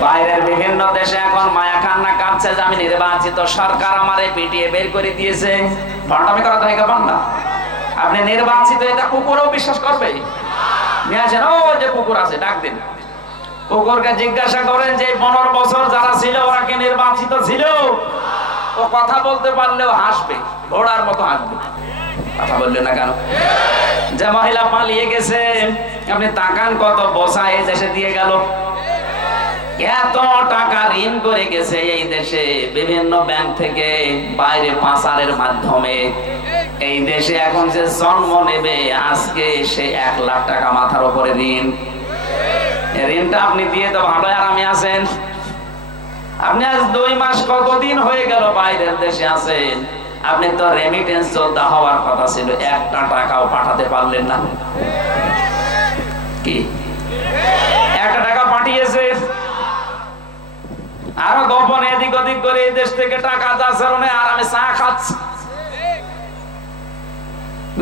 বাইরের বিভিন্ন দেশে এখন মায়া কান্না কাঁদছে যে আমি নির্বাচিত, সরকার আমারে পিটিয়ে বের করে দিয়েছে। ভণ্ডামি করা তো একা পান না। আপনি নির্বাচিত, এটা কুকুরও বিশ্বাস করবে? নিয়ে আসেন, ও যে কুকুর আছে ডাক দিন। কুকুরকে জিজ্ঞাসা করেন যে 15 বছর যারা ছিল ওরা কি নির্বাচিত ছিল? ও কথা বলতে পারলেও হাসবে, ঘোড়ার মতো হাসবে। কথা বললে না কেন? যে মহিলা পালিয়ে গেছে, আপনি তাকান কত বোঝা এই দেশে দিয়ে গেল। এত টাকা ঋণ করে গেছে এই দেশে বিভিন্ন ব্যাংক থেকে, বাইরে পাচারের মাধ্যমে। এই দেশে এখন যে জন্ম নেবে আজকে সে 1 লাখ টাকা মাথার উপরে ঋণ। ঋণটা আপনি দিয়ে তো ভালো আরামে আছেন। আপনি আজ 2 মাস কতদিন হয়ে গেল বাইরের দেশে আছেন, আপনি তো রেমিটেন্স যোদ্ধা হওয়ার কথা ছিল, 1টা টাকাও পাঠাতে পারলেন না। কি 1টা টাকা পাঠিয়েছে? আরো গোপনে এদিক ওদিক করে এই দেশ থেকে টাকা যাচ্ছে, আরামে চা খাচ্ছে।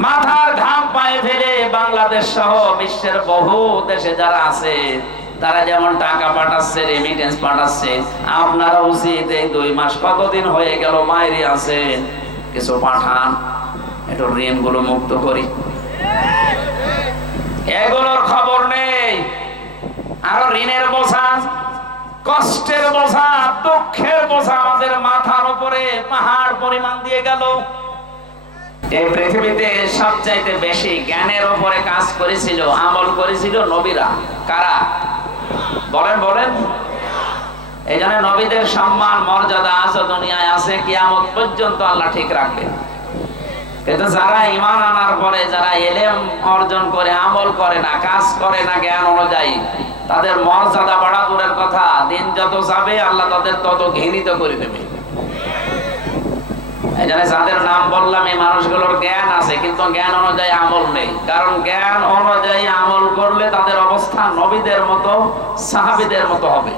মাথার ঘাম পায়ে ফেলে বাংলাদেশ সহ বিশ্বের বহু দেশে যারা আছে তারা যেমন টাকা পাঠাচ্ছে, রেমিটেন্স পাঠাচ্ছে, আপনারা উচিত এই 2 মাস কতদিন হয়ে গেল বাইরে আছেন, কিছু পাঠান, একটু ঋণগুলো মুক্ত করি। এগুলোর খবর নেই। আরো ঋণের বোঝা, কষ্টের বোঝা, দুঃখের বোঝা আমাদের মাথার উপরে পাহাড় পরিমাণ দিয়ে গেল। এই পৃথিবীতে সবচাইতে বেশি জ্ঞানের উপরে কাজ করেছিল, আমল করেছিল নবীরা। কারা? বলেন বলেন। এই জন্য নবীদের সম্মান মর্যাদা আজ দুনিয়ায় আছে, কিয়ামত পর্যন্ত আল্লাহ ঠিক রাখবে। কিন্তু যারা ঈমান আনার পরে, যারা ইলম অর্জন করে আমল করে না, কাজ করে না জ্ঞান অনুযায়ী, তাদের মর্যাদা বাড়া দূরের কথা, দিন যত যাবে আল্লাহ তাদের তত ঘৃণিত করে দেবে। এই জন্য যাদের নাম বললাম এই মানুষগুলোর জ্ঞান আছে কিন্তু জ্ঞান অনুযায়ী আমল নেই। কারণ জ্ঞান অনুযায়ী আমল করলে তাদের অবস্থা নবীদের মতো, সাহাবীদের মতো হবে।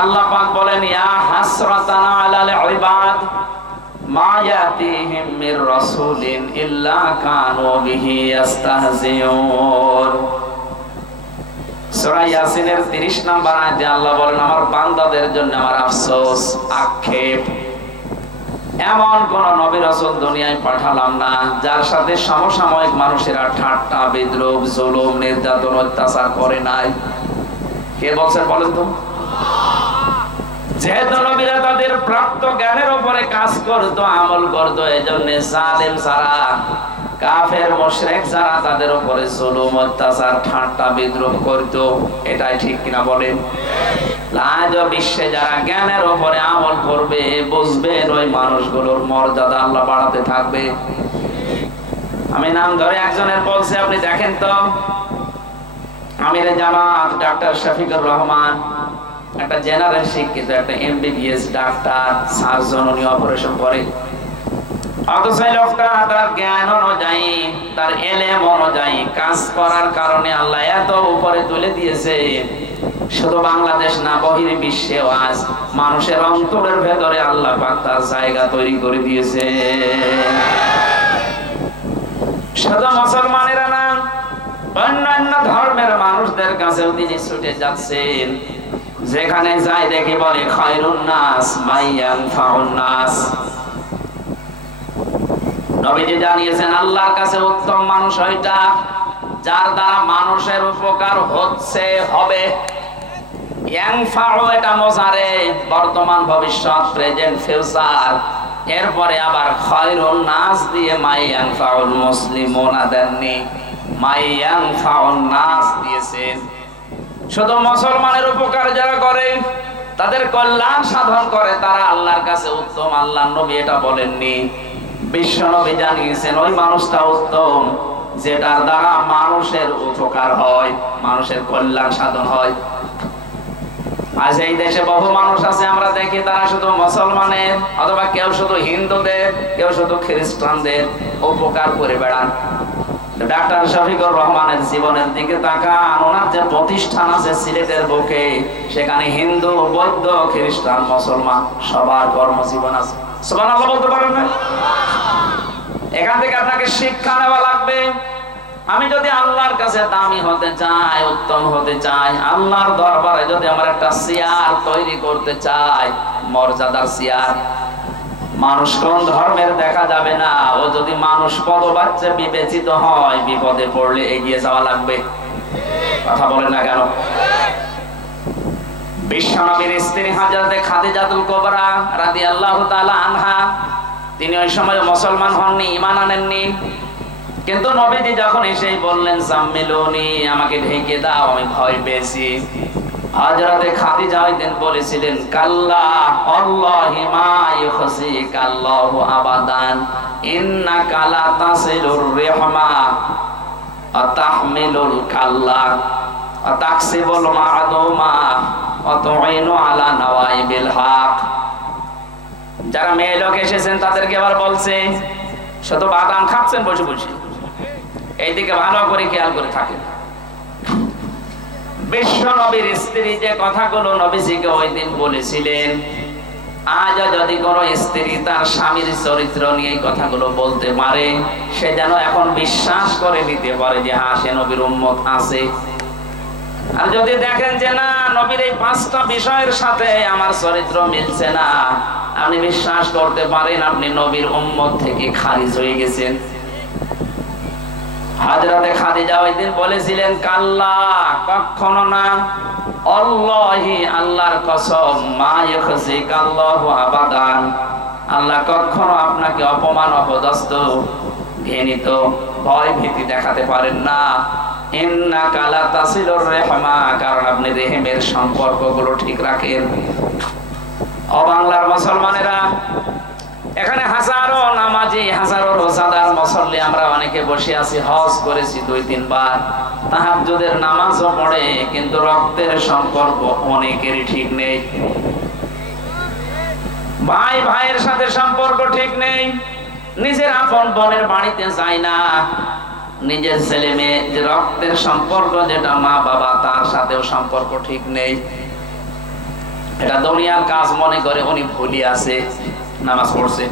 আল্লাহ পাক বলেন, ইয়া হাসরাতানা আলাল ইবাদ মা ইয়াতিহিম মির রাসূলিন ইল্লা কানু বিহি ইস্তাহজিউন। সূরা ইয়াসিনের 30 নম্বর আয়াতে আল্লাহ বলেন, আমার বান্দাদের জন্য আমার আফসোস, আক্ষেপ, এমন কোন নবী রাসূল দুনিয়ায় পাঠালাম না যার সাথে সমসাময়িক মানুষেরা ঠাট্টা, বিদ্রূপ, জুলুম, নির্যাতন, অত্যাচার করে নাই। কে বলছেন বলেন তো? যেহেতু নবীরা তাদের প্রাপ্ত জ্ঞানের উপরে কাজ করতো, আমল করতো, এজন্য জালেম যারা, কাফের মুশরিক যারা তাদের উপরে জুলুম, অত্যাচার, ঠাট্টা, বিদ্রূপ করতো। এটাই ঠিক কিনা বলেন? আজ বিশ্বে যারা জ্ঞানের উপরে আমল করবে, বুঝবেন ওই মানুষগুলোর মর্যাদা আল্লাহ বাড়াতে থাকবে। আমি নাম ধরে একজনের বলছি, আপনি দেখেন তো, আমিরে জামাত ডাক্তার শফিকুর রহমান, একটা জেনারেল শিক্ষিত, একটা এমবিবিএস ডাক্তার, সার্জন, উনি অপারেশন করে। অথচ লোকটা তার জ্ঞান অনুযায়ী, তার এলেম অনুযায়ী কাজ করার কারণে আল্লাহ এত উপরে তুলে দিয়েছে। শুধু বাংলাদেশ না, বহির বিশ্বেও আজ মানুষের অন্তরের ভেতরে আল্লাহ পাক তার জায়গা তৈরি করে দিয়েছে। শুধু মুসলমানেরা না, অন্যান্য ধর্মের মানুষদের কাছেও তিনি ছুটে যাচ্ছেন। যেখানে যায় দেখে বলে, খায়রুন নাস মাইয়ানফাউন নাস। নবীজি জানিয়েছেন আল্লাহর কাছে উত্তম মানুষ ওইটা যার দ্বারা মানুষের উপকার হচ্ছে, হবে। ইয়ানফাউ এটা মুজারে, বর্তমান, ভবিষ্যৎ, প্রেজেন্ট, ফিউচার। এরপরে আবার খায়রুন নাস দিয়ে মাইয়ানফাউল মুসলিমুনা দেননি, মাইয়ানফাউন নাস দিয়েছেন। শুধু মুসলমানের উপকার যারা করে, তাদের কল্যাণ সাধন করে, তারা আল্লাহর কাছে উত্তম। আল্লাহর নবী এটা বলেননি, বিশ্ব নবী জানিয়েছেন ওই মানুষটা উত্তম যেটার দ্বারা মানুষের উপকার হয়, মানুষের কল্যাণ সাধন হয়। আজ এই দেশে বহু মানুষ আছে, আমরা দেখি তারা শুধু মুসলমানের, অথবা কেউ শুধু হিন্দুদের, কেউ শুধু খ্রিস্টানদের উপকার করে বেড়ান। ডাক্তার শফিকুর রহমানের জীবনের দিকে তাকান, ওনার যে প্রতিষ্ঠান আছে সিলেটের বুকে, সেখানে হিন্দু, বৌদ্ধ, খ্রিস্টান, মুসলমান সবার কর্মজীবন আছে। সুবহানাল্লাহ বলতে পারেন না? এখান থেকে আপনাকে শিক্ষা নেওয়া লাগবে। আমি যদি আল্লাহর কাছে দামি হতে চাই, উত্তম হতে চাই, আল্লাহর দরবারে যদি আমার একটা চেয়ার তৈরি করতে চাই, মর্যাদার চেয়ার, মানুষ কোন ধর্মের দেখা যাবে না, ও যদি মানুষ পদবাচ্যে বিবেচিত হয়, বিপদে পড়লে এগিয়ে যাওয়া লাগবে। কথা বলেন না কেন? বিশ্বনবীর স্ত্রী হযরতে খাদিজাতুল কুবরা রাদিয়াল্লাহু তাআলা আনহা, তিনি ওই সময় মুসলমান হননি, ঈমান আনেননি, কিন্তু নবীজি যখন এসেই বললেন জাম্মিলুনি, আমাকে ঢেকে দাও, আমি ভয় পেয়েছি, হযরতে খাদিজা ওই দিন বলেছিলেন কাল্লা আল্লাহি মা ইউখসিকাল্লাহু আবাদান ইন্নাকা লা তাসিলুর রিহমা ওয়া তাহমিলুল কাল্লা ওয়া তাকসিবুল মা'দুমা ওয়া তুইনু আলা নাওয়াইবিল হক। যারা মেয়ে লোক এসেছেন তাদেরকে আবার বলছে শুধু বাদাম খাচ্ছেন বসে বসে, এইদিকে ভালো করে খেয়াল করে থাকেন। বিশ্ব নবীর স্ত্রী যে কথাগুলো নবীজিকে ওই দিন বলেছিলেন, আজ যদি কোন স্ত্রী তার স্বামীর চরিত্র নিয়ে এই কথাগুলো বলতে পারে, সে যেন এখন বিশ্বাস করে নিতে পারে যে হ্যাঁ, সে নবীর উম্মত আছে। আর যদি দেখেন যে না, নবীর এই 5টা বিষয়ের সাথে আমার চরিত্র মিলছে না, আপনি বিশ্বাস করতে পারেন আপনি নবীর উম্মত থেকে খারিজ হয়ে গেছেন। হযরতে খাদিজা ওই দিন বলেছিলেন কাল্লা, কখনো না, আল্লাহি, আল্লাহর কসম, মা ইউখসিকাল্লাহু আবাদান, আল্লাহ কখনো আপনাকে অপমান, অপদস্থ, ঘৃণিত, ভয় ভীতি দেখাতে পারেন না। ইন্নাকা লা তাসিলুর রিহমা, কারণ আপনি রেহেমের সম্পর্কগুলো ঠিক রাখেন। ও বাংলার মুসলমানেরা, এখানে হাজারো নামাজি, হাজারো রোজাদার মুসল্লি আমরা অনেকে বসে আছি, হজ করেছি 2-3 বার, তাহাজ্জুদের নামাজও পড়ে, কিন্তু রক্তের সম্পর্ক অনেকেরই ঠিক নেই। ভাই ভাইয়ের সাথে সম্পর্ক ঠিক নেই, নিজের আপন বোনের বাড়িতে যায় না, নিজের ছেলে মেয়ে যে রক্তের সম্পর্ক, যেটা মা বাবা, তার সাথেও সম্পর্ক ঠিক নেই। এটা দুনিয়ার কাজ মনে করে উনি ভুলি আছে, নামাজ পড়ছে।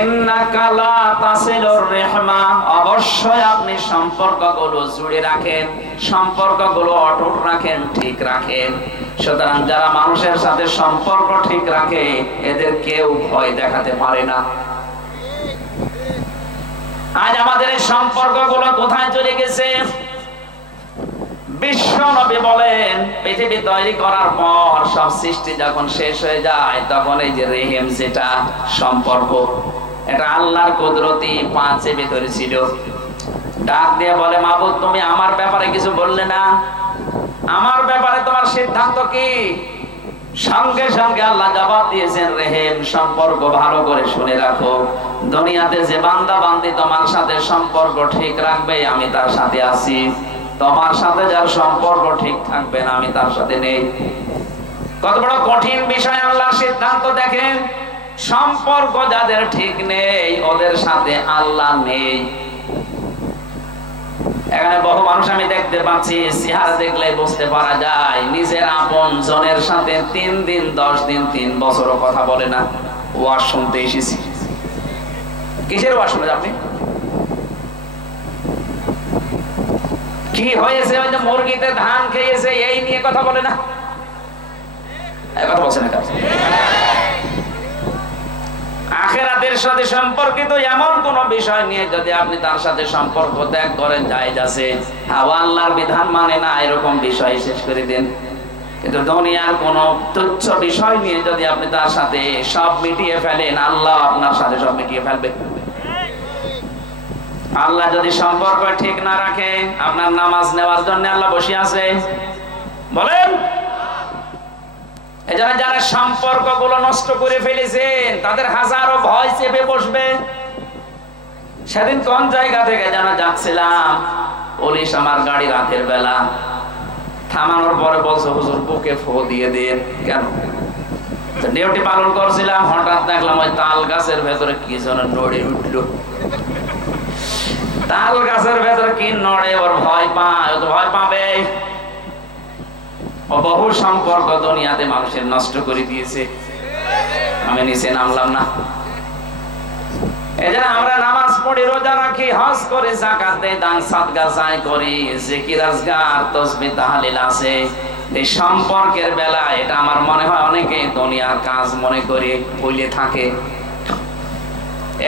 ইন্নাকা লা তাসিলুর রিহমা, অবশ্যই আপনি সম্পর্কগুলো জুড়ে রাখেন, সম্পর্কগুলো অটুট রাখেন, ঠিক রাখেন। সুতরাং যারা মানুষের সাথে সম্পর্ক ঠিক রাখে, এদের কেউ ভয় দেখাতে পারে না। আজ আমাদের এই সম্পর্কগুলো কোথায় চলে গেছে? বিশ্ব নবী বলেন, পৃথিবী তৈরি করার পর সব সৃষ্টি যখন শেষ হয়ে যায়, তখন এই যে রেহেম, যেটা সম্পর্ক, এটা আল্লাহর কুদরতি পাঁচে ভেতরে ছিল। ডাক দিয়ে বলে, মাবুদ, তুমি আমার ব্যাপারে কিছু বললে না, আমার ব্যাপারে তোমার সিদ্ধান্ত কি? সঙ্গে সঙ্গে আল্লাহ জবাব দিয়েছেন, রেহেম, সম্পর্ক ভালো করে শুনে রাখো। দুনিয়াতে যে বান্দা বান্দি তোমার সাথে সম্পর্ক ঠিক রাখবে, আমি তার সাথে আছি। তোমার সাথে যার সম্পর্ক ঠিক থাকবে না, আমি তার সাথে নেই। কত বড় কঠিন বিষয় আল্লাহর সিদ্ধান্ত দেখেন। সম্পর্ক যাদের ঠিক নেই, ওদের সাথে আল্লাহ নেই। এখানে বহু মানুষ আমি দেখতে পাচ্ছি, চেহারা দেখলে বুঝতে পারা যায় নিজের আপন জনের সাথে 3 দিন 10 দিন 3 বছরও কথা বলে না। ওয়াজ শুনতে এসেছি। কিসের ওয়াজ শুনে আপনি? কি হয়েছে? ওই যে মুরগিতে ধান খেয়েছে, এই নিয়ে কথা বলে না। কথা বলছে না। আখিরাতের সাথে সম্পর্কিত এমন কোন বিষয় নিয়ে যদি আপনি তার সাথে সম্পর্ক ত্যাগ করেন, জায়েজ আছে। আল্লাহর বিধান মানে না, এরকম বিষয় শেষ করে দেন। কিন্তু দুনিয়ার কোন তুচ্ছ বিষয় নিয়ে যদি আপনি তার সাথে সব মিটিয়ে ফেলেন, আল্লাহ আপনার সাথে সব মিটিয়ে ফেলবে। আল্লাহ যদি সম্পর্ক ঠিক না রাখে, আপনার নামাজ নেওয়ার জন্য আল্লাহ বসে আছে? বলেন। এজন্য যারা সম্পর্কগুলো নষ্ট করে ফেলেছেন, তাদের হাজারো ভয় চেপে বসবে। সেদিন কোন জায়গা থেকে যেন যাচ্ছিলাম, পুলিশ আমার গাড়ি রাতের বেলা থামানোর পরে বলছে, হুজুর বুকে ফু দিয়ে দিন। কেন? ডিউটি পালন করছিলাম, হঠাৎ দেখলাম ওই তাল গাছের ভেতরে কি যেন নড়ে উঠলো। তাল গাছের ভেতরে কি নড়ে, ওর ভয় পায়, ও তো ভয় পাবে। বহু সম্পর্ক দুনিয়াতে মানুষের নষ্ট করে দিয়েছে। আমি নিচে নামলাম না। এজন্য আমরা নামাজ পড়ি, রোজা রাখি, হজ করি, যাকাত দেই, দান সাদকা চাই করি, জিকির আজকার তাসবিহ তাহলিল আছে। এই সম্পর্কের বেলা এটা আমার মনে হয় অনেকে দুনিয়ার কাজ মনে করে ভুলে থাকে।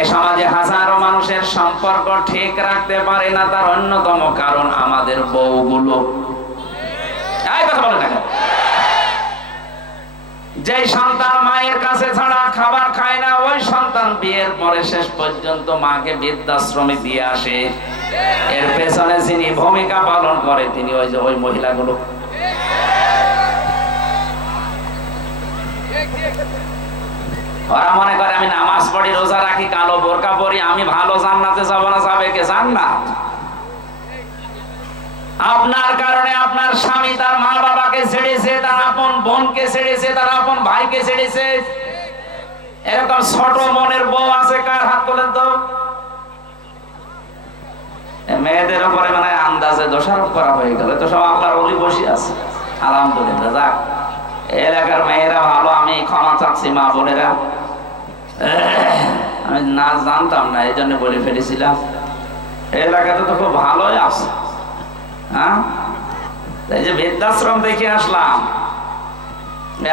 এ সমাজে হাজারো মানুষের সম্পর্ক ঠিক রাখতে পারে না, তার অন্যতম কারণ আমাদের বউগুলো। এই কথা বলে না, যে সন্তান মায়ের কাছে ছাড়া খাবার খায় না, ওই সন্তান বিয়ের পরে শেষ পর্যন্ত মাকে বৃদ্ধাশ্রমে দিয়ে আসে। এর পেছনে যিনি ভূমিকা পালন করে তিনি ওই মহিলাগুলো। ওরা মনে করে আমি নামাজ পড়ি, রোজা রাখি, কালো বোরকা পরি, আমি ভালো জান্নাতে যাবো না, যাবে কে জান্নাত? আপনার কারণে আপনার স্বামী তার মা বাবাকে ছেড়েছে, তার আপন বোনকে ছেড়েছে, তার আপন ভাইকে ছেড়েছে। এরকম ছোট মনের বউ আছে কার? হাত তোলেন তো। মেয়েদের উপরে মানে আন্দাজে দোষারোপ করা হয়ে গেল, তো সব আল্লাহর ওলি বসে আছে। আলহামদুলিল্লাহ, যাক এলাকার মেয়েরা ভালো, আমি ক্ষমা চাচ্ছি মা বোনেরা, আমি না জানতাম না এই জন্য বলে ফেলেছিলাম। এলাকাতে তো খুব ভালোই আছে। হ্যাঁ, এই যে বৃদ্ধাশ্রম দেখে আসলাম,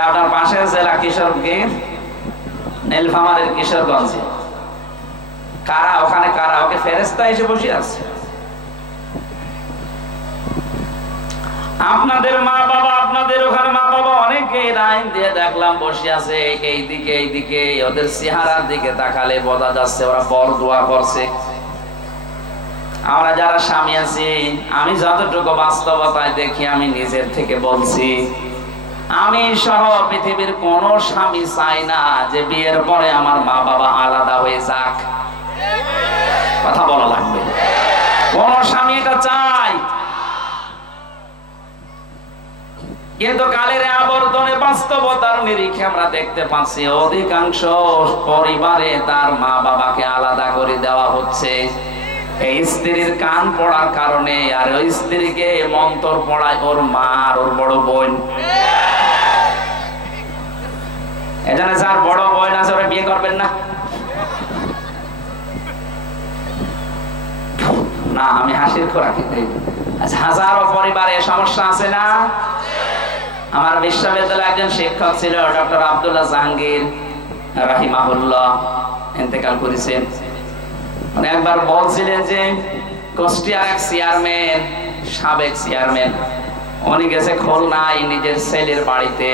আপনার পাশের জেলা কিশোরগঞ্জ, নীলফামারীর কিশোরগঞ্জে, কারা ওখানে, কারা ওকে ফেরেশতা এসে বসে আছে। আপনাদের মা বাবা, আপনাদের ওখানে মা বাবা অনেকে লাইন দিয়ে দেখলাম বসে আছে, এইদিকে এইদিকে, ওদের চেহারার দিকে তাকালে বোঝা যাচ্ছে ওরা বড় দোয়া করছে। আমরা যারা স্বামী আছি, আমি যতটুকু বাস্তবতায় দেখি, আমি নিজের থেকে বলছি, আমি সহ পৃথিবীর কোন স্বামী চাই না যে বিয়ের পরে আমার মা বাবা আলাদা হয়ে যাক। কথা বলা লাগবে, কোন স্বামী এটা চাই? কিন্তু কালের আবর্তনে বাস্তবতার নিরিখে আমরা দেখতে পাচ্ছি অধিকাংশ পরিবারে তার মা বাবাকে আলাদা করে দেওয়া হচ্ছে এই স্ত্রীর কান পড়ার কারণে। আর ওই স্ত্রীকে মন্ত্র পড়ায় ওর মা আর ওর বড় বোন। এখানে যার বড় বোন আছে ওরা বিয়ে করবেন না? না, আমি হাসির খোরাকি। হাজারো পরিবারে সমস্যা আছে না? আমার বিশ্ববিদ্যালয়ে একজন শিক্ষক ছিল, ডক্টর আব্দুল্লাহ জাহাঙ্গীর রাহিমাহুল্লাহ, ইন্তেকাল করেছেন। একবার বলছিলেন যে কুষ্টিয়ার এক চেয়ারম্যান, সাবেক চেয়ারম্যান, উনি গেছে খুলনায় নিজের ছেলের বাড়িতে,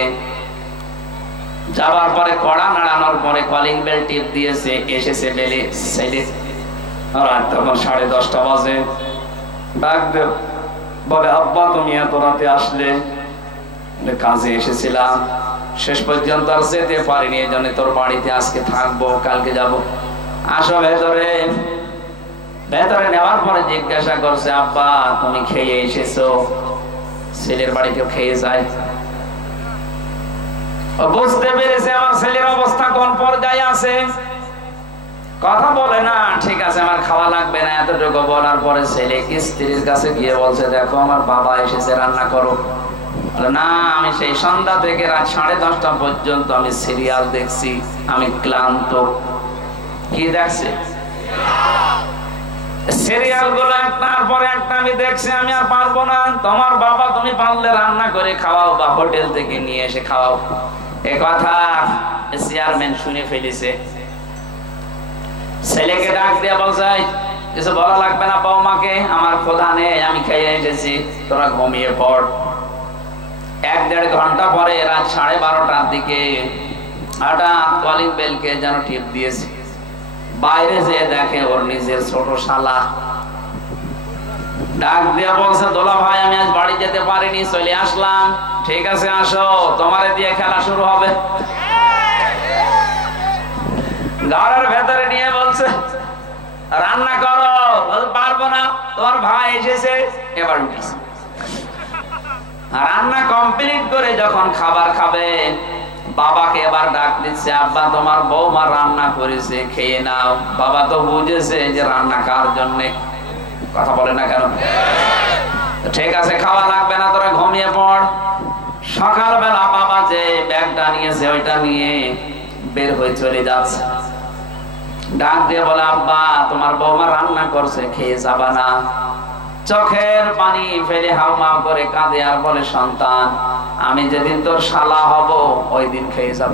যাওয়ার পরে কড়া নাড়ানোর পরে কলিং বেল টিপ দিয়েছে, এসেছে বেলে ছেলে। রাত তখন 10:30 বাজে, ডাক দেব, বলে আব্বা তুমি এত রাতে আসলে? কাজে এসেছিলাম, শেষ পর্যন্ত আর যেতে পারিনি, এই জন্য তোর বাড়িতে আজকে থাকবো, কালকে যাব। আসো ভেতরে। ভেতরে নেওয়ার পরে জিজ্ঞাসা করছে, আব্বা তুমি খেয়ে এসেছো? ছেলের বাড়িতেও খেয়ে যায়। বুঝতে পেরেছে আমার ছেলের অবস্থা কোন পর্যায়ে আছে। কথা বলে না, ঠিক আছে আমার খাওয়া লাগবে না, এতটুকু বলার পরে ছেলে স্ত্রীর কাছে গিয়ে বলছে, দেখো আমার বাবা এসেছে, রান্না করো। না, আমি সেই সন্ধ্যা থেকে রাত 10:30 পর্যন্ত আমি সিরিয়াল দেখছি, আমি ক্লান্ত। কি দেখছে? সিরিয়াল গুলো একটার পরে একটা আমি দেখছি, আমি আর পারবো না। তোমার বাবা তুমি পারলে রান্না করে খাওয়াও বা হোটেল থেকে নিয়ে এসে খাওয়াও। এ কথা চেয়ারম্যান শুনে ফেলেছে। ছেলেকে ডাক দিয়ে বলছে, কিছু বলা লাগবে না বৌমাকে, আমার খোদা নেই, আমি খেয়ে এসেছি, তোরা ঘুমিয়ে পড়। 1-1.5 ঘন্টা পরে রাত 12:30টার দিকে হঠাৎ কলিং বেলকে যেন টিপ দিয়েছে। বাইরে যেয়ে দেখে ওর নিজের ছোট শালা। ডাক দিয়ে বলছে, দোলা ভাই আমি আজ বাড়ি যেতে পারিনি, চলে আসলাম। ঠিক আছে আসো, তোমারে দিয়ে খেলা শুরু হবে। ঘরের ভেতরে নিয়ে বলছে রান্না করো। পারবো না, তোমার ভাই এসেছে। এবার উঠিস। রান্না কমপ্লিট করে যখন খাবার খাবে, বাবাকে এবার ডাক দিচ্ছে, আব্বা তোমার বৌমা রান্না করেছে, খেয়ে নাও। বাবা তো বুঝেছে যে রান্না কার জন্য। কথা বলে না কেন? ঠিক আছে খাওয়া লাগবে না, তোরা ঘুমিয়ে পড়। সকালবেলা বাবা যে ব্যাগটা নিয়েছে ওইটা নিয়ে বের হয়ে চলে যাচ্ছে। ডাক দিয়ে বলে, আব্বা তোমার বৌমা রান্না করছে, খেয়ে যাবা না? চোখের পানি ফেলে হাউমাউ করে কাঁদে আর বলে, সন্তান আমি যেদিন তোর শালা হব ওই দিন খেয়ে যাব।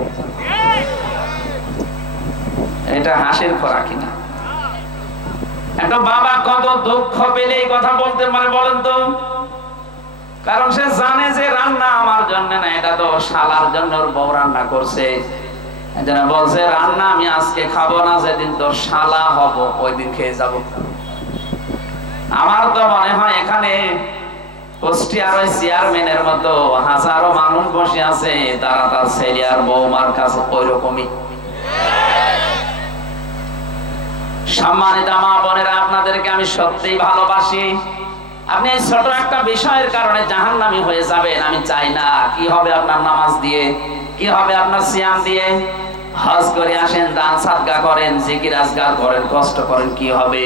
এটা হাসির খোরাক কিনা? একটা বাবা কত দুঃখ পেলে এই কথা বলতে পারে বলেন তো? কারণ সে জানে যে রান্না আমার জন্য না, এটা তো শালার জন্য ওর বউ রান্না করছে। এজন্য বলছে, রান্না আমি আজকে খাবো না, যেদিন তোর শালা হব ওই দিন খেয়ে যাব। আমার তো মনে হয় এখানে কুষ্টিয়ার ওই চেয়ারম্যানের মতো হাজারো মানুষ বসে আছে, তারা তার ছেলে আর বৌমার কাছে ওই রকমই। সম্মানিত মা বোনেরা, আপনাদেরকে আমি সত্যিই ভালোবাসি। আপনি এই ছোট একটা বিষয়ের কারণে জাহান্নামী হয়ে যাবেন আমি চাই না। কি হবে আপনার নামাজ দিয়ে, কি হবে আপনার সিয়াম দিয়ে? হজ করে আসেন, দান সাদকা করেন, জিকির আজকার করেন, কষ্ট করেন, কি হবে?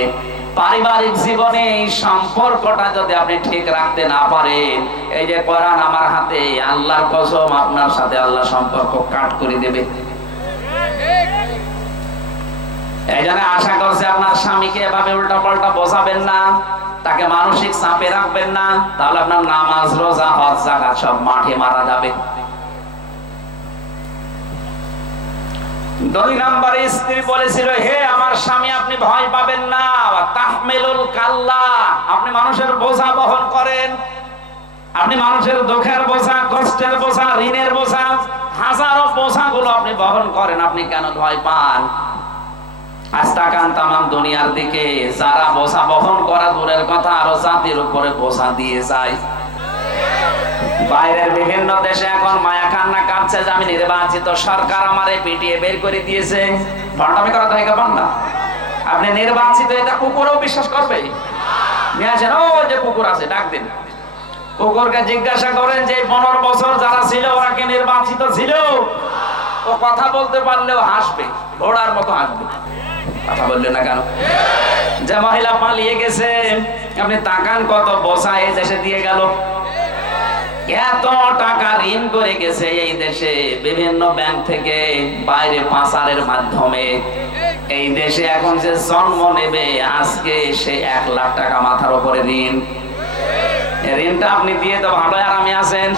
পারিবারিক জীবনে এই সম্পর্কটা যদি আপনি ঠিক রাখতে না পারেন, এই যে কোরআন আমার হাতে, আল্লাহর কসম আপনার সাথে আল্লাহ সম্পর্ক কাট করে দেবে। এই জন্য আশা করছে আপনার স্বামীকে এভাবে উল্টা পাল্টা বোঝাবেন না, তাকে মানসিক চাপে রাখবেন না, তাহলে আপনার নামাজ রোজা হজ যাকাত সব মাঠে মারা যাবে। 2 নম্বরে স্ত্রী বলেছিল, হে আমার স্বামী আপনি ভয় পাবেন না, তাহমিলুল কাল্লা, আপনি মানুষের বোঝা বহন করেন, আপনি মানুষের দুঃখের বোঝা, কষ্টের বোঝা, ঋণের বোঝা, হাজারো বোঝাগুলো আপনি বহন করেন, আপনি কেন ভয় পান? আজ তাকান তামাম দুনিয়ার দিকে, যারা বোঝা বহন করা দূরের কথা, আরো জাতির উপরে বোঝা দিয়ে যায়। বাইরের বিভিন্ন দেশে এখন মায়া কান্না কাঁদছে যে আমি নির্বাচিত, সরকার আমারে পিটিয়ে বের করে দিয়েছে। ভণ্ডামি করা তো পান না। আপনি নির্বাচিত, এটা কুকুরও বিশ্বাস করবে? নিয়ে আসেন, ও যে কুকুর আছে ডাক দিন, কুকুরকে জিজ্ঞাসা করেন যে 15 বছর যারা ছিল ওরা কি নির্বাচিত ছিল? ও কথা বলতে পারলেও হাসবে, ঘোড়ার মতো হাসবে। কথা বললেন না কেন? যে মহিলা পালিয়ে গেছে, আপনি তাকান কত বোঝা এই দেশে দিয়ে গেল, এত টাকা ঋণ করে গেছে এই দেশে বিভিন্ন ব্যাংক থেকে, বাইরে পাচারের মাধ্যমে। এই দেশে এখন যে জন্ম নেবে আজকে সে 1 লাখ টাকা মাথার উপরে ঋণ। ঋণটা আপনি দিয়ে তো ভালো আরামে আছেন।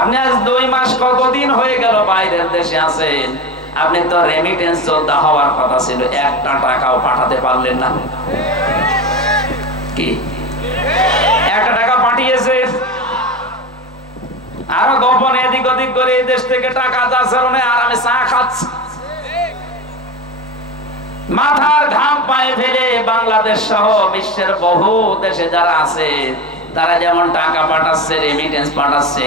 আপনি আজ 2 মাস কতদিন হয়ে গেল বাইরের দেশে আছেন, আপনি তো রেমিটেন্স যোদ্ধা হওয়ার কথা ছিল, 1টা টাকাও পাঠাতে পারলেন না। কি 1টা টাকা পাঠিয়েছে, আরো গোপনে এদিক ওদিক করে এই দেশ থেকে টাকা যাচ্ছে, আরামে চা খাচ্ছে। মাথার ঘাম পায়ে ফেলে বাংলাদেশ সহ বিশ্বের বহু দেশে যারা আছে তারা যেমন টাকা পাঠাচ্ছে, রেমিটেন্স পাঠাচ্ছে,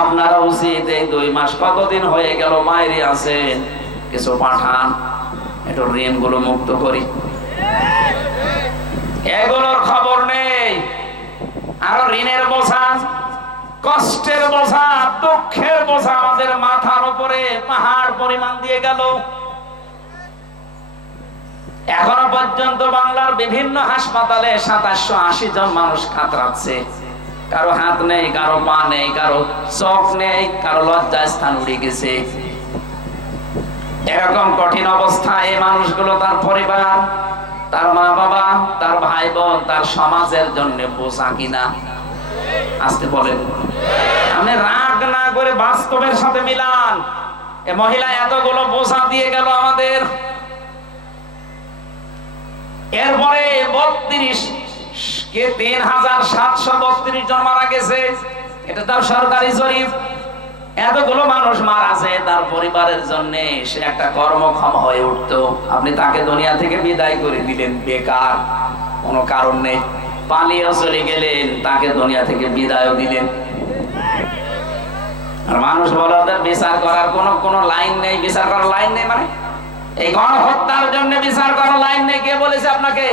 আপনারা উচিত এই 2 মাস কতদিন হয়ে গেল বাইরে আছেন, কিছু পাঠান, একটু ঋণ গুলো মুক্ত করি। এগুলোর খবর নেই। আরো ঋণের বোঝা, কষ্টের বোঝা, দুঃখের বোঝা আমাদের মাথার উপরে পাহাড় পরিমাণ দিয়ে গেল। এখনো পর্যন্ত বাংলার বিভিন্ন হাসপাতালে 2780 জন মানুষ কাতরাচ্ছে, কারো হাত নেই, কারো পা নেই, কারো চোখ নেই, কারো লজ্জা স্থান উড়ে গেছে। এরকম কঠিন অবস্থায় এই মানুষগুলো তার পরিবার, তার মা বাবা, তার ভাই বোন, তার সমাজের জন্য বোঝা কিনা? আসতে বলেন। আপনি রাগ না করে বাস্তবের সাথে মিলান। এ মহিলা এতগুলো বোঝা দিয়ে গেল আমাদের, এরপরে 3732 জন মারা গেছে, এটা তার সরকারি জরিপ। এতগুলো মানুষ মারা যায়, তার পরিবারের জন্য সে একটা কর্মক্ষম হয়ে উঠতো, আপনি তাকে দুনিয়া থেকে বিদায় করে দিলেন বেকার, কোনো কারণ নেই, পালিয়েও চলে গেলেন, তাকে দুনিয়া থেকে বিদায়ও দিলেন। আর মানুষ বলে ওদের বিচার করার কোনো লাইন নেই, বিচার করার লাইন নেই মানে এই গণহত্যার জন্য বিচার করার লাইন নেই। কে বলেছে আপনাকে?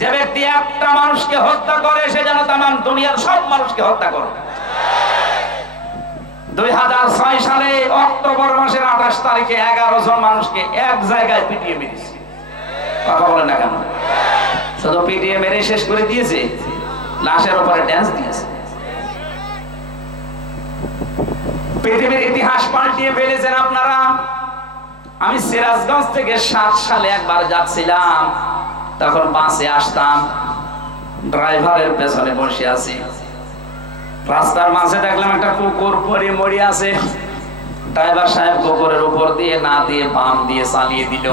যে ব্যক্তি একটা মানুষকে হত্যা করে সে যেন তামাম দুনিয়ার সব মানুষকে হত্যা করে। 2006 সালে অক্টোবর মাসের 28 তারিখে 11 জন মানুষকে এক জায়গায় পিটিয়ে মেরেছে। কথা বলেন না কেন? শুধু পিটিয়ে মেরে শেষ করে দিয়েছে, লাশের উপরে ড্যান্স দিয়েছে। পৃথিবীর ইতিহাস পাল্টিয়ে ফেলেছেন আপনারা। আমি সিরাজগঞ্জ থেকে 7 সালে একবার যাচ্ছিলাম, তখন বাসে আসতাম, ড্রাইভারের পেছনে বসে আছি, রাস্তার মাঝে দেখলাম একটা কুকুর পড়ে মরে আছে। ড্রাইভার সাহেব কুকুরের উপর দিয়ে না দিয়ে বাম দিয়ে চালিয়ে দিল,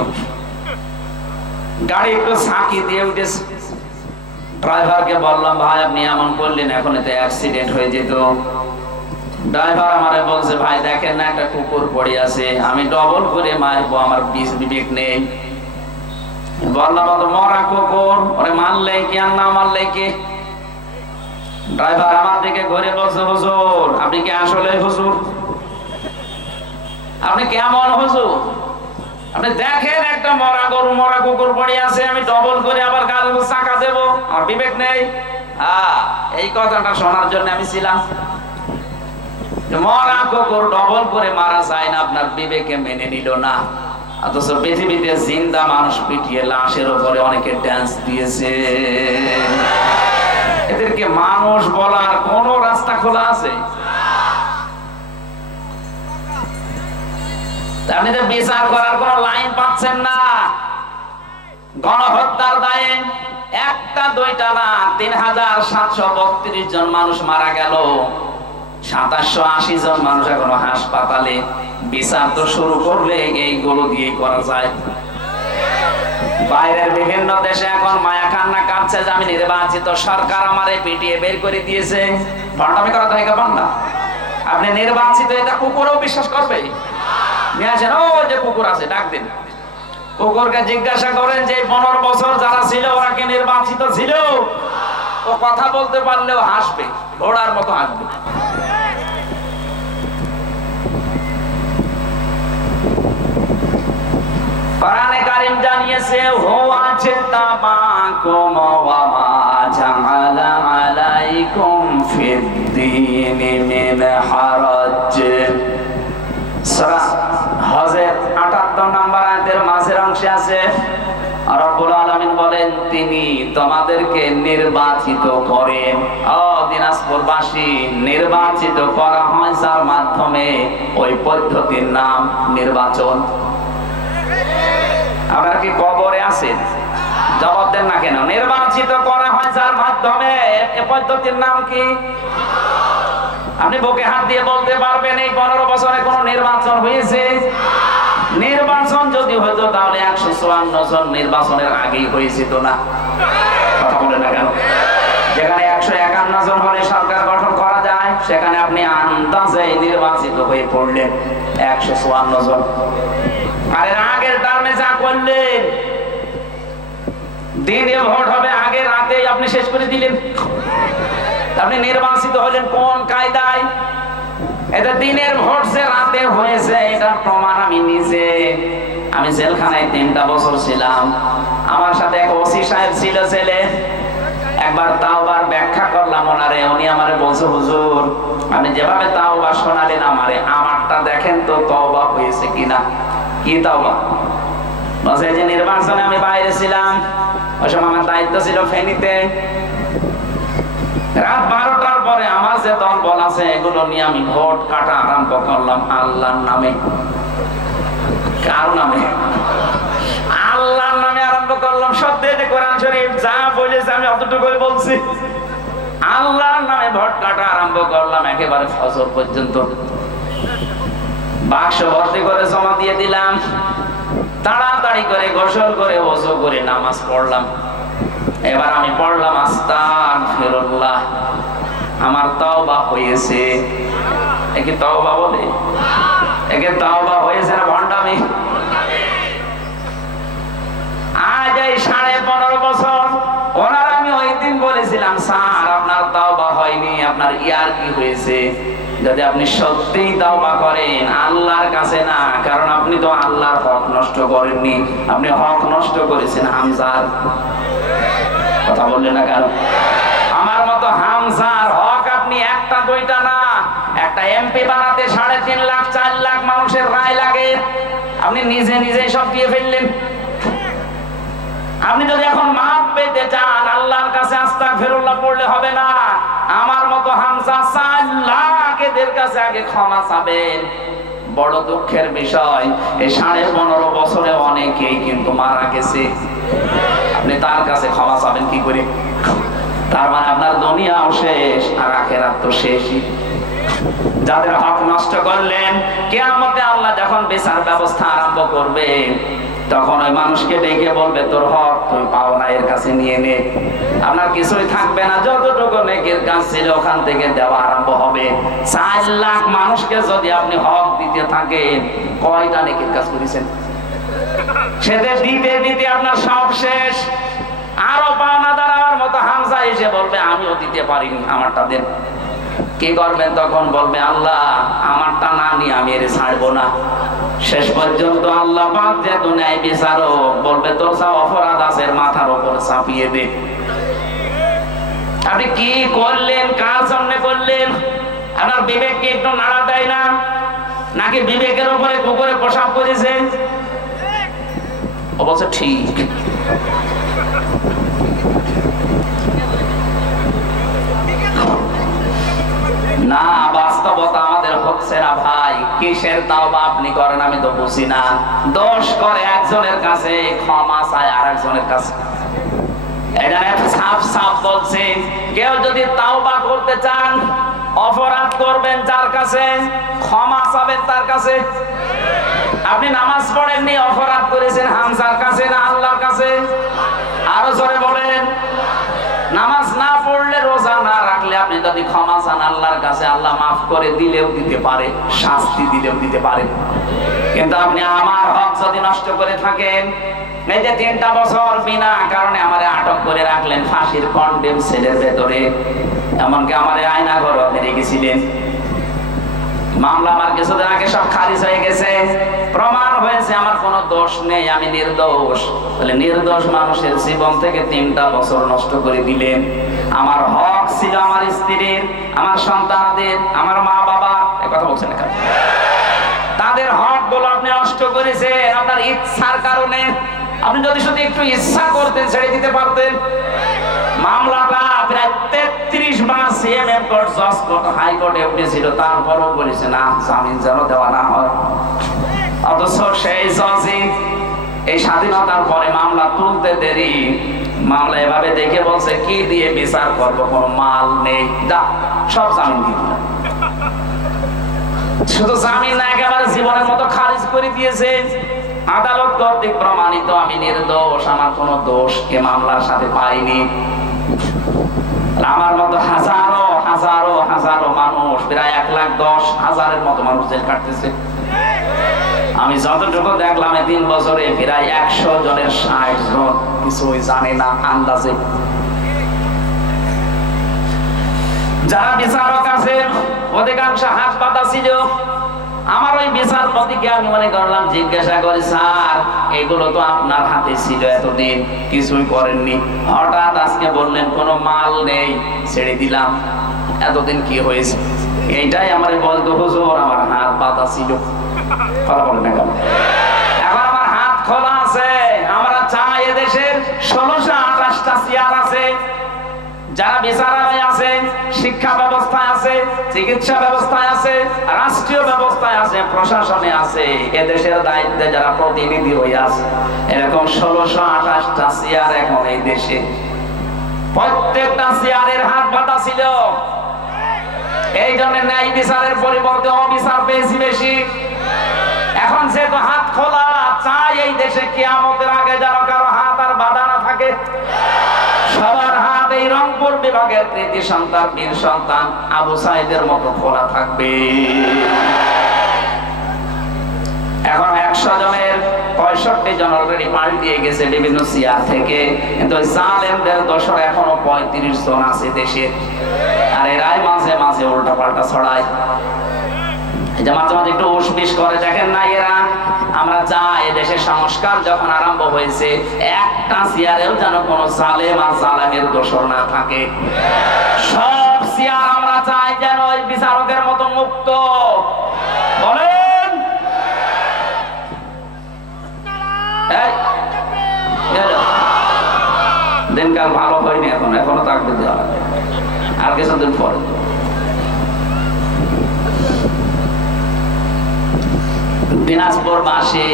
গাড়ি একটু ঝাঁকি দিয়ে উঠেছে। ড্রাইভারকে বললাম, ভাই আপনি এমন করলেন, এখন এতে অ্যাক্সিডেন্ট হয়ে যেত। ড্রাইভার আমারে বলছে, ভাই দেখেন না একটা কুকুর পড়ে আছে, আমি ডবল করে মারবো, আমার বিবেক নেই। বললাম, তো মরা কুকুর, ওরে মারলে কি আর না মারলে কি? ড্রাইভার আমার দিকে ঘুরে বলছে, হুজুর আপনি কি আসলে হুজুর? আপনি কেমন হুজুর? আপনি দেখেন একটা মরা গরু মরা কুকুর পড়ে আছে, আমি ডবল করে আবার গাড়ি চাকা দেবো, আমার বিবেক নেই? এই কথাটা শোনার জন্য আমি ছিলাম। মরা কুকুর ডবল করে মারা যায় না, আপনার বিবেকে মেনে নিল না। অথচ পৃথিবীতে জিন্দা মানুষ পিটিয়ে লাশের উপরে অনেকে ডান্স দিয়েছে। এদেরকে মানুষ বলার কোন রাস্তা খোলা আছে? আপনি তো বিচার করার কোন লাইন পাচ্ছেন না। গণহত্যার দায়ে একটা দুইটা না, 3732 জন মানুষ মারা গেল, 2780 জন মানুষ এখনো হাসপাতালে। বিচার তো শুরু করলে এইগুলো দিয়ে করা যায়। বাইরের বিভিন্ন দেশে এখন মায়া কান্না কাঁদছে যে আমি নির্বাচিত, সরকার আমারে পিটিয়ে বের করে দিয়েছে। ভণ্ডামি করা তো একা পান না। আপনি নির্বাচিত, এটা কুকুরও বিশ্বাস করবে? নিয়ে আসেন, ও যে কুকুর আছে ডাক দিন, কুকুরকে জিজ্ঞাসা করেন যে 15 বছর যারা ছিল ওরা কি নির্বাচিত ছিল? ও কথা বলতে পারলেও হাসবে, ঘোড়ার মতো হাসবে। কোরআনে কারীম জানিয়েছে, হুয়া জিতাবাকুম ওয়া মা জাআলা আলাইকুম ফিদ-দীনি মিন হারাজ। সূরা হজের 78 নম্বর আয়াতের মাঝের অংশে আছে, রব্বুল আলামিন বলেন তিনি তোমাদেরকে নির্বাচিত করেন। দিনাজপুরবাসী নির্বাচিত করা হয় যার মাধ্যমে, ওই পদ্ধতির নাম নির্বাচন। আপনারা কি কবরে আছেন? জবাব দেন না কেন? নির্বাচিত করা হয় যার মাধ্যমে, এই পদ্ধতির নাম কি? আপনি বুকে হাত দিয়ে বলতে পারবেন এই 15 বছরে কোন নির্বাচন হয়েছে? নির্বাচন যদি হতো তাহলে 154 জন নির্বাচনের আগেই হয়েছিল না। কথা বলেন না কেন? যেখানে 151 জন হলে সরকার গঠন করা যায়, সেখানে আপনি আন্দাজে নির্বাচিত হয়ে পড়লেন 154 জন। আর এর আগের টার্মে যা করলেন, দিনে ভোট হবে, আগে রাতেই আপনি শেষ করে দিলেন। আপনি নির্বাচিত হলেন কোন কায়দায়? এটা দিনের ভোট যে রাতে হয়েছে, এটা প্রমাণ আমি নিজে। আমি জেলখানায় 3টা বছর ছিলাম, আমার সাথে এক ওসি সাহেব ছিল ছেলে। একবার তাওবার ব্যাখ্যা করলাম ওনারে, উনি আমারে বলছে, হুজুর আপনি যেভাবে তাওবা শোনালেন আমারে, আমারটা দেখেন তো তওবা হয়েছে কিনা। কি তাওবা? বলছে যে নির্বাচনে আমি বাইরে ছিলাম, ওই সময় আমার দায়িত্ব ছিল ফেনীতে। রাত 12টার পরে আমার যে দলবল আছে এগুলো নিয়ে আমি ভোট কাটা আরম্ভ করলাম আল্লাহর নামে। কার নামে? আল্লাহর নামে আরম্ভ করলাম। সত্যি কোরআন শরীফ যা বলেছে আমি অতটুকুই বলছি। আল্লাহর নামে ভোট কাটা আরম্ভ করলাম একেবারে ফজর পর্যন্ত। বাক্স ভর্তি করে জমা দিয়ে দিলাম, তাড়াতাড়ি করে গোসল করে ওযু করে নামাজ পড়লাম। এবার আমি পড়লাম আস্তাগফিরুল্লাহ, আমার তাওবা হয়েছে। একে তাওবা বলে? একে তাওবা হয়েছে না ভণ্ডামি? আজ এই 15.5 বছর ওনার আমি ওই দিন বলেছিলাম, স্যার আপনার তাওবা হয়নি, আপনার ইয়ার কি হয়েছে? যদি আপনি সত্যিই তাওবা করেন আল্লাহর কাছে না, কারণ আপনি তো আল্লাহর হক নষ্ট করেননি, আপনি হক নষ্ট করেছেন হামজার। কথা বললেন না কেন? আমার মতো হামজার হক আপনি একটা দুইটা না, একটা এমপি বানাতে 3.5 লাখ 4 লাখ মানুষের রায় লাগে, আপনি নিজে নিজেই সব দিয়ে ফেললেন। আপনি যদি এখন মাপ পেতে চান আল্লাহর কাছে আস্তাগফিরুল্লাহ পড়লে হবে না, আমার মতো হামজা 4 লাখ এদের কাছে আগে ক্ষমা চাবেন। বড় দুঃখের বিষয় এই 15.5 বছরে অনেকেই কিন্তু মারা গেছে। আপনি তার কাছে ক্ষমা চাবেন কি করে? তার মানে আপনার দুনিয়াও শেষ আর আখিরাত তো শেষই। যাদের হক নষ্ট করলেন, কিয়ামতে আল্লাহ যখন বিচার ব্যবস্থা আরম্ভ করবে তখন ওই মানুষকে ডেকে বলবে তোর হক তুই পাও না, এর কাছে নিয়ে নে। আপনার কিছুই থাকবে না, যতটুকু নেকির কাজ ছিল ওখান থেকে দেওয়া আরম্ভ হবে। 4 লাখ মানুষকে যদি আপনি হক দিতে থাকেন, কয়টা নেকির কাজ করেছেন? সেটা দিতে দিতে আপনার সব শেষ। আরো পাওনাদার আমার মতো হামজা এসে বলবে আমিও দিতে পারিনি, আমারটা দেন। কি করবেন তখন? বলবে আল্লাহ আমারটা না নিয়ে আমি এর ছাড়বো না। শেষ পর্যন্ত আল্লাহ পাক যেহেতু ন্যায় বিচারক, বলবে তোর যা অপরাধ আছে মাথার উপর চাপিয়ে দে। আপনি কি করলেন, কার জন্য করলেন? আপনার বিবেককে একটু নাড়া দেয় না? নাকি বিবেকের উপরে কুকুরে প্রসাব করেছে? ও বলছে ঠিক। না, বাস্তবতা আমাদের হচ্ছে না ভাই। কিসের তাওবা আপনি করেন আমি তো বুঝি না। দোষ করে একজনের কাছে, ক্ষমা চায় আরেকজনের কাছে। এটা সাফ সাফ বলছে, কেউ যদি তাওবা করতে চান, অপরাধ করবেন যার কাছে, ক্ষমা চাবেন তার কাছে। আপনি নামাজ পড়েননি, অপরাধ করেছেন হামজার কাছে না আল্লাহর কাছে? আরো জোরে বলেন। নামাজ না পড়লে, রোজা না রাখলে আপনি যদি ক্ষমা চান আল্লাহর কাছে, আল্লাহ মাফ করে দিলেও দিতে পারে, শাস্তি দিলেও দিতে পারে। কিন্তু আপনি আমার হক যদি নষ্ট করে থাকেন, এই যে 3টা বছর বিনা কারণে আমারে আটক করে রাখলেন ফাঁসির কন্ডেম সেলের ভেতরে, এমনকি আমারে আয়না ঘরে আপনি রেখেছিলেন। মামলা আমার কিছুদিন আগে সব খারিজ হয়ে গেছে, প্রমাণ হয়েছে আমার কোনো দোষ নেই, আমি নির্দোষ। তাহলে নির্দোষ মানুষের জীবন থেকে 3টা বছর নষ্ট করে দিলেন। আমার হক ছিল আমার স্ত্রীর, আমার সন্তানদের, আমার মা বাবা, এই কথা বলছেন না, তাদের হক গুলো আপনি নষ্ট করেছেন আপনার ইচ্ছার কারণে। আপনি যদি শুধু একটু ইচ্ছা করতেন ছেড়ে দিতে পারতেন। মামলাটা প্রায় 33 বার সিএমএম কোর্ট, জজ কোর্ট, হাইকোর্টে উঠেছিল, তারপরও বলেছে না জামিন যেন দেওয়া না হয়। অথচ সেই জজই এই স্বাধীনতার পরে মামলা তুলতে দেরি, মামলা এভাবে দেখে বলছে কি দিয়ে বিচার করবো, কোনো মাল নেই, যা সব জামিন দিয়ে দিল। শুধু জামিন না, একেবারে জীবনের মতো খারিজ করে দিয়েছে। আদালত কর্তৃক প্রমাণিত আমি নির্দোষ, আমার কোনো দোষ এ মামলার সাথে পাইনি। আমার মতো হাজারো হাজারো হাজারো মানুষ, প্রায় 1,10,000-এর মতো মানুষ জেল কাটতেছে। আমি যতটুকু দেখলাম 3 বছরে প্রায় 100 জনের 60 জন কিছুই জানে না আন্দাজে। যারা বিচারক আছে অধিকাংশ হাত পাতা ছিল। আমার ওই বিচারপতিকে আমি মনে করলাম, জিজ্ঞাসা করি স্যার এগুলো তো আপনার হাতে ছিল এতদিন, কিছুই করেননি, হঠাৎ আজকে বললেন কোনো মাল নেই, ছেড়ে দিলাম, এতদিন কি হয়েছে? এইটাই আমার বলতো হুজুর আমার হাত পাতা ছিল। কথা বলেন না কেন? এখন আমার হাত খোলা আছে। আমরা চাই এদেশের 1628টা চেয়ার আছে, যারা বিচারালয় আছে, শিক্ষা ব্যবস্থায় আছে, চিকিৎসা ব্যবস্থায় আছে, রাষ্ট্রীয় ব্যবস্থায় আছে, প্রশাসনে আছে, এদেশের দায়িত্বে যারা প্রতিনিধি হয়ে আছে, এরকম 1628টা চেয়ার এখন এই দেশে। প্রত্যেকটা চেয়ারের হাত বাঁধা ছিল। এই জন্য ন্যায় বিচারের পরিবর্তে অবিচার পেয়েছি বেশি। এখন যেহেতু হাত খোলা, চাই এই দেশে কিয়ামতের আগে যেন কারো হাত আর বাঁধা না থাকে। সবার হাত এই রংপুর বিভাগের কৃতি সন্তান, বীর সন্তান আবু সাইদের মতো খোলা থাকবে। এখন 100 জনের 65 জন অলরেডি পাল্টিয়ে গেছে বিভিন্ন চেয়ার থেকে, কিন্তু জালেমদের দোসর এখনো 35 জন আছে দেশে। আর এরাই মাঝে মাঝে উল্টা পাল্টা ছড়ায়, যে মাঝে মাঝে একটু উসবিস করে। দেখেন না, এরা আমরা চাই দেশের সংস্কার যখন আরম্ভ হয়েছে, একটা চেয়ারেও যেন কোনো জালেম আর জালেমের দোসর না থাকে। সব চেয়ার আমরা চাই যেন ওই বিচারকের মতো মুক্ত। বলেন দিনকাল ভালো হয়নি, এখনো থাকবে দেওয়া আর কিছুদিন পরে। দিনাজপুরবাসী,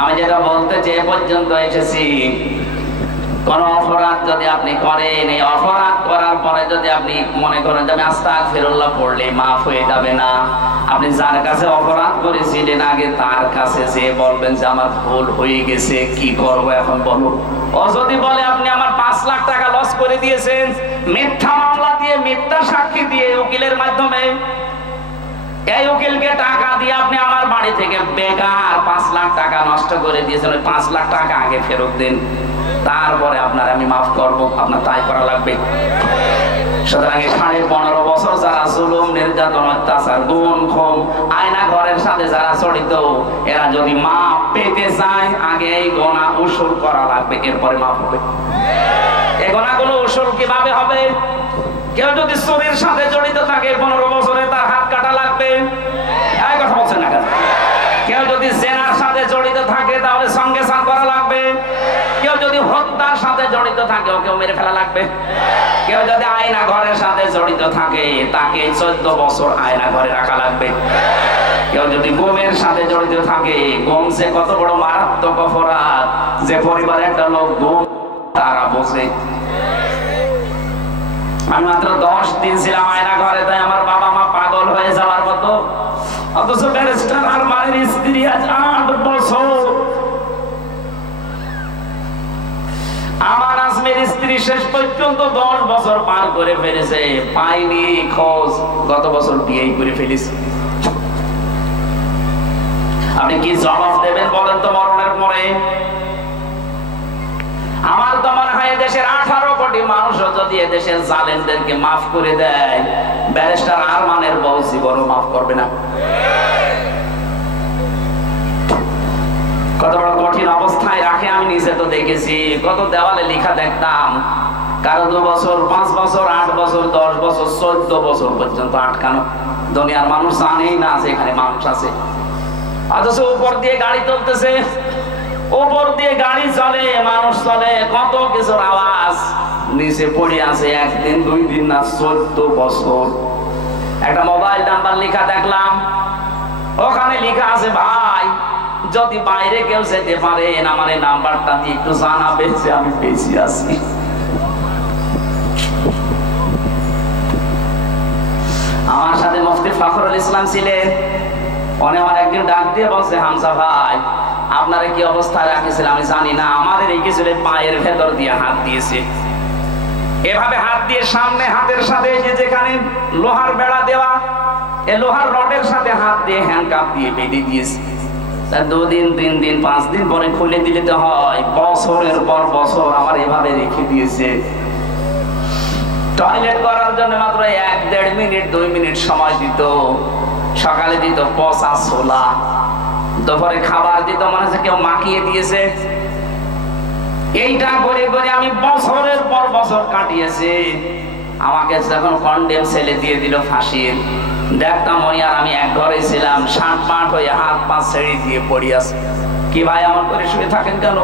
আমি যেটা বলতে যে পর্যন্ত এসেছি, কোন অপরাধ যদি আপনি করেন, এই অপরাধ করার পরে যদি আপনি মনে করেন যে আমি আস্তাগফিরুল্লাহ পড়লে মাফ হয়ে যাবে না, আপনি যার কাছে অপরাধ করেছিলেন আগে তার কাছে যে বলবেন যে আমার ভুল হয়ে গেছে, কি করব এখন বলো। ও যদি বলে আপনি আমার 5 লাখ টাকা লস করে দিয়েছেন মিথ্যা মামলা দিয়ে, মিথ্যা সাক্ষী দিয়ে, উকিলের মাধ্যমে, এই উকিলকে টাকা দিয়ে আপনি আমার বাড়ি থেকে বেকার 5 লাখ টাকা নষ্ট করে দিয়েছেন, ওই 5 লাখ টাকা আগে ফেরত দিন, তারপরে আপনার আমি মাফ করব, আপনার তাই করা লাগবে। সুতরাং 15.5 বছর যারা জুলুম, নির্যাতন, অত্যাচার, গুম, খুন, আয়না ঘরের সাথে যারা জড়িত, এরা যদি মাপ পেতে চায় আগে এই গোনা উসুল করা লাগবে, এরপরে মাপ হবে। এই গোনাগুলো উসুল কিভাবে হবে? কেউ যদি চোরের সাথে জড়িত থাকে 15 বছরে তার হাত কাটা লাগবে, এই কথা বলছেন না কেন? কেউ যদি জেনার সাথে জড়িত থাকে তাহলে সঙ্গে সাথ করা লাগবে। কেউ যদি হত্যার সাথে জড়িত থাকে ওকেও মেরে ফেলা লাগবে। কেউ যদি আয়না ঘরের সাথে জড়িত থাকে তাকে 14 বছর আয়না ঘরে রাখা লাগবে। কেউ যদি গুমের সাথে জড়িত থাকে, গুম যে কত বড় মারাত্মক অপরাধ, যে পরিবারে একটা লোক গুম তারা বসে। আমি মাত্র 10 দিন ছিলাম আয়না ঘরে, তাই আমার বাবা মা পাগল হয়ে যাওয়ার মতো, অথচ ব্যারিস্টার আরমানের স্ত্রী আজ 8 বছর। আমার আজমের স্ত্রী শেষ পর্যন্ত 10 বছর পার করে ফেলেছে, পাইনি খোঁজ, গত বছর বিয়েই করে ফেলেছে। আপনি কি জবাব দেবেন বলেন তো মরণের পরে? আমার তো মনে হয় দেশের 18 কোটি মানুষও যদি এদেশের জালেমদেরকে মাফ করে দেয়, ব্যারিস্টার আরমানের বউ জীবনও মাফ করবে না। কত বড় কঠিন অবস্থায় রাখে আমি নিজে তো দেখেছি। কত দেওয়ালে লেখা দেখতাম, কারো 2 বছর, 5 বছর, 8 বছর, 10 বছর, 14 বছর পর্যন্ত আটকানো। দুনিয়ার মানুষ জানেই না যে এখানে মানুষ আছে, অথচ উপর দিয়ে গাড়ি চলতেছে, উপর দিয়ে গাড়ি চলে, মানুষ চলে, কত কিছুর আওয়াজ, নিচে পড়ে আছে 1 দিন 2 দিন না 14 বছর। একটা মোবাইল নাম্বার লেখা দেখলাম, ওখানে লেখা আছে ভাই যদি বাইরে কেউ যেতে পারেন আমার এই নাম্বারটা দিয়ে একটু জানাবে যে আমি বেঁচে আছি। আমার সাথে মুফতি ফখরুল ইসলাম ছিলেন, উনি আমার একদিন ডাক দিয়ে বলছে, হামজা ভাই আপনারা কি অবস্থায় রাখেছিল আমি জানি না, আমাদের এই কিছু পায়ের ভেতর দিয়ে হাত দিয়েছে, এভাবে হাত দিয়ে সামনে হাতের সাথে যেখানে লোহার বেড়া দেওয়া, এই লোহার রডের সাথে হাত দিয়ে হ্যান্ডকাপ দিয়ে বেঁধে দিয়েছে। 2 দিন 3 দিন 5 দিন পরে খুলে দিলে তো হয়, বছরের পর বছর আমার এভাবে রেখে দিয়েছে। টয়লেট করার জন্য মাত্র 1-1.5 মিনিট 2 মিনিট সময় দিত, সকালে দিত পচা ছোলা, দুপুরে খাবার দিত মনে হচ্ছে কেউ মাখিয়ে দিয়েছে। এইটা করে করে আমি বছরের পর বছর কাটিয়েছি। আমাকে যখন কন্ডেম ছেলে দিয়ে দিল ফাঁসির, দেখতাম ওই আর আমি এক ঘরে ছিলাম, 60 পাট হয়ে হাত পা ছেড়ে দিয়ে পড়ি আছে। কি ভাই আমার করে শুয়ে থাকেন কেন?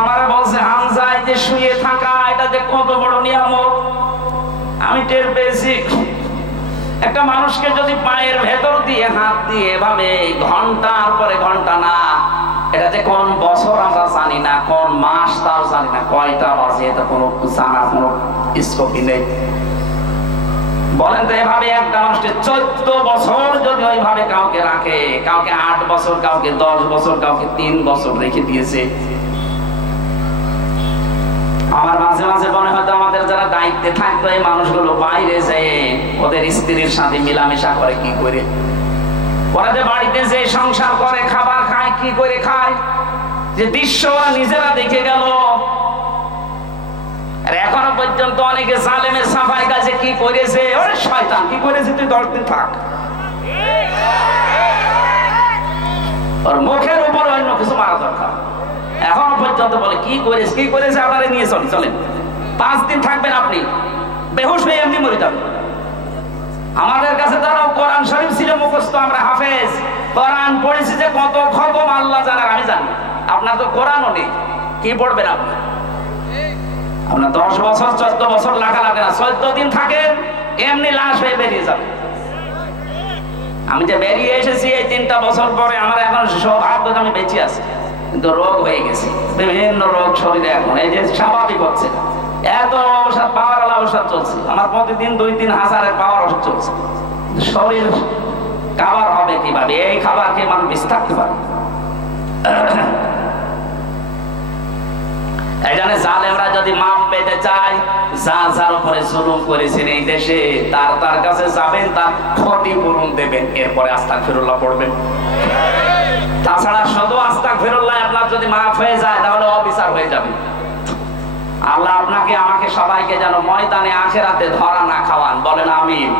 আমার বলছে হামজা এই যে শুয়ে থাকা এটা যে কত বড় নিয়ামত আমি টের পেয়েছি। একটা মানুষকে যদি পায়ের ভেতর দিয়ে হাত দিয়ে এভাবে ঘন্টার পরে ঘন্টা, না এটা যে কোন বছর আমরা জানি না, কোন মাস তাও জানি না, কয়টা বাজে এটা কোনো জানার কোনো স্কোপই নেই। বলেন তো এভাবে একটা মানুষকে 14 বছর যদি ওইভাবে কাউকে রাখে, কাউকে 8 বছর, কাউকে 10 বছর, কাউকে 3 বছর রেখে দিয়েছে। আমার মাঝে মাঝে মনে হয়তো আমাদের যারা দায়িত্বে থাকতো এই মানুষগুলো বাইরে যেয়ে ওদের স্ত্রীর সাথে মিলামেশা করে কি করে, ওরা যে বাড়িতে যে সংসার করে খাবার খায় কি করে খায়, যে দৃশ্য ওরা নিজেরা দেখে গেল। আর এখনো পর্যন্ত অনেকে জালেমের সাফাই কাজে কি করেছে, ওরে শয়তান কি করেছে তুই 10 দিন থাক, ওর মুখের উপর অন্য কিছু মারা দরকার। এখনো পর্যন্ত বলে কি করেছে কি করেছে, আপনারা নিয়ে চলেন 5 দিন থাকবেন, আপনি বেহুশ হয়ে এমনি মরে যাবেন। আমাদের কাছে তারা কোরআন শরীফ ছিল মুখস্থ, আমরা হাফেজ, কোরআন পড়েছি যে কত খতম আল্লাহ জানার আমি জানি। আপনার তো কোরআনও নেই, কি পড়বেন আপনি? আপনার 10 বছর 14 বছর লাগা লাগে না, 14 দিন থাকেন এমনি লাশ হয়ে বেরিয়ে যাবে। আমি যে বেরিয়ে এসেছি এই 3টা বছর পরে, আমার এখন সৌভাগ্য আমি বেঁচে আছি, কিন্তু রোগ হয়ে গেছে, বিভিন্ন রোগ শরীরে এখন এই যে স্বাভাবিক হচ্ছে। এত ঔষধ, পাওয়ার ঔষধ চলছে আমার, প্রতিদিন 2-3 হাজারের পাওয়ার ওষুধ চলছে। শরীর কাবার হবে কিভাবে? এই খাবার খেয়ে মানুষ বেঁচে থাকতে পারে? এখানে জালেমরা যদি মাপ পেতে চায়, যার উপরে জুলুম করেছেন এই দেশে, তার কাছে যাবেন, তার ক্ষতিপূরণ দেবেন, এরপরে আস্তাগফিরুল্লাহ পড়বেন। তাছাড়া শুধু আস্তাগফিরুল্লাহ আপনার যদি মাফ হয়ে যায়, তাহলে অবিচার হয়ে যাবে। আল্লাহ আপনাকে আমাকে সবাইকে যেন ময়দানে আখিরাতে ধরা না খাওয়ান, বলেন আমিন।